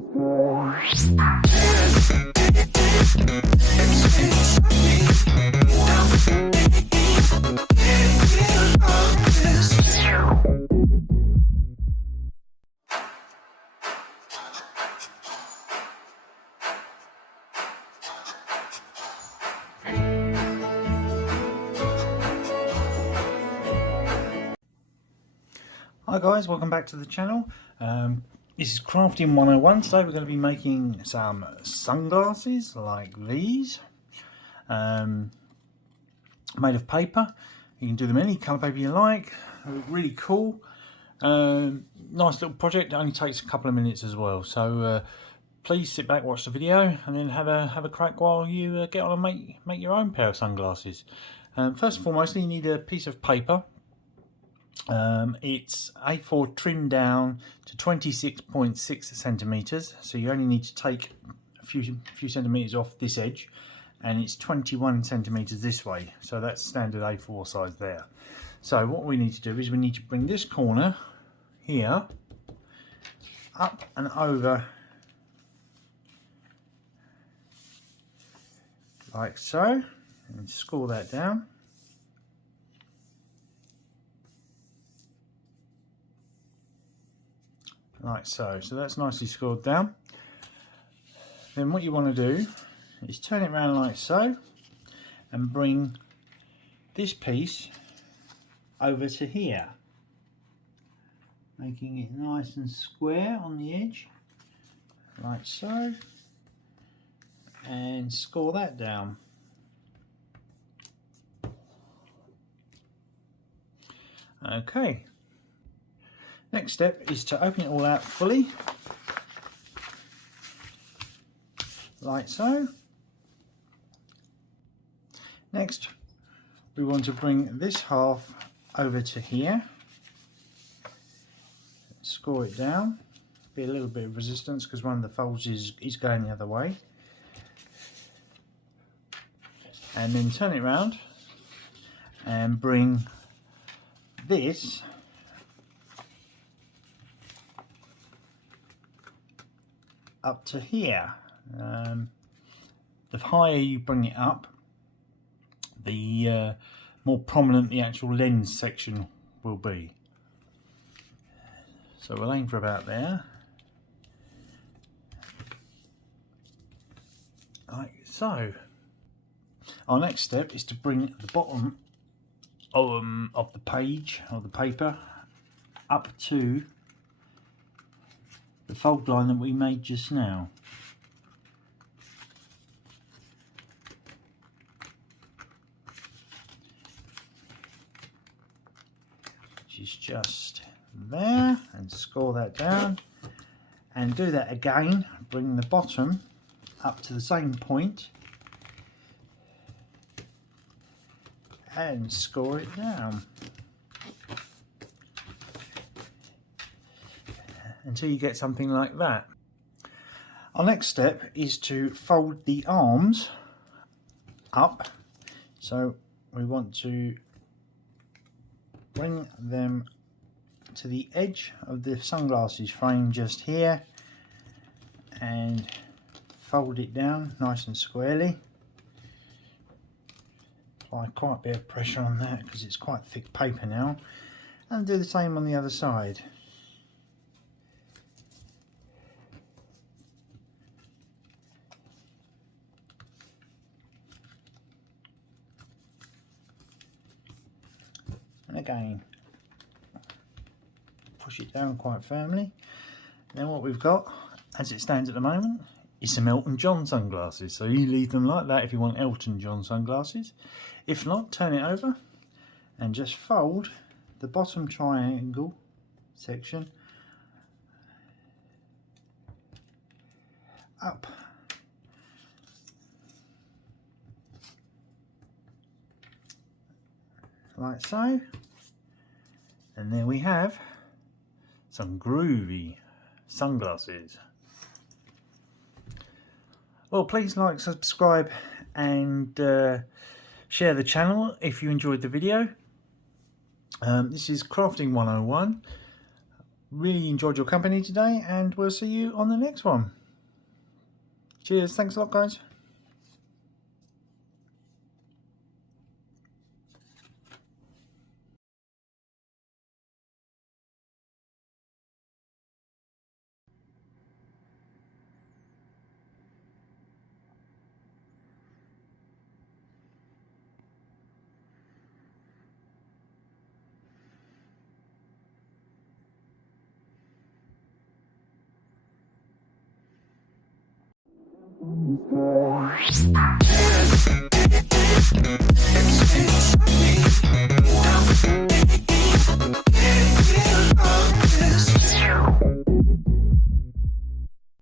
Hi guys, welcome back to the channel. This is Crafting 101. Today we're going to be making some sunglasses like these, made of paper. You can do them any colour paper you like. They look really cool. Nice little project. It only takes a couple of minutes as well. So please sit back, watch the video, and then have a crack while you get on and make your own pair of sunglasses. First and foremost, you need a piece of paper. It's A4 trimmed down to 26.6 centimeters, so you only need to take a few centimeters off this edge, and it's 21 centimeters this way, so that's standard A4 size there. So what we need to do is we need to bring this corner here up and over like so, and score that down. Like so. So that's nicely scored down. Then what you want to do is turn it around like so and bring this piece over to here, making it nice and square on the edge like so, and score that down. Okay. Next step is to open it all out fully, like so. Next, we want to bring this half over to here, score it down, be a little bit of resistance because one of the folds is going the other way, and then turn it around and bring this up to here. The higher you bring it up, the more prominent the actual lens section will be. So we'll aim for about there, like so. Our next step is to bring the bottom of the page or the paper up to the fold line that we made just now. Which is just there, and score that down, and do that again. Bring the bottom up to the same point and score it down until you get something like that. Our next step is to fold the arms up. So we want to bring them to the edge of the sunglasses frame just here and fold it down nice and squarely. Apply quite a bit of pressure on that because it's quite thick paper now, and do the same on the other side. And again, push it down quite firmly. Then what we've got, as it stands at the moment, is some Elton John sunglasses. So you leave them like that if you want Elton John sunglasses. If not, turn it over and just fold the bottom triangle section up like so, and there we have some groovy sunglasses. Well, please like, subscribe, and share the channel if you enjoyed the video. This is Crafting 101. really enjoyed your company today, and we'll see you on the next one. Cheers, thanks a lot, guys. Good.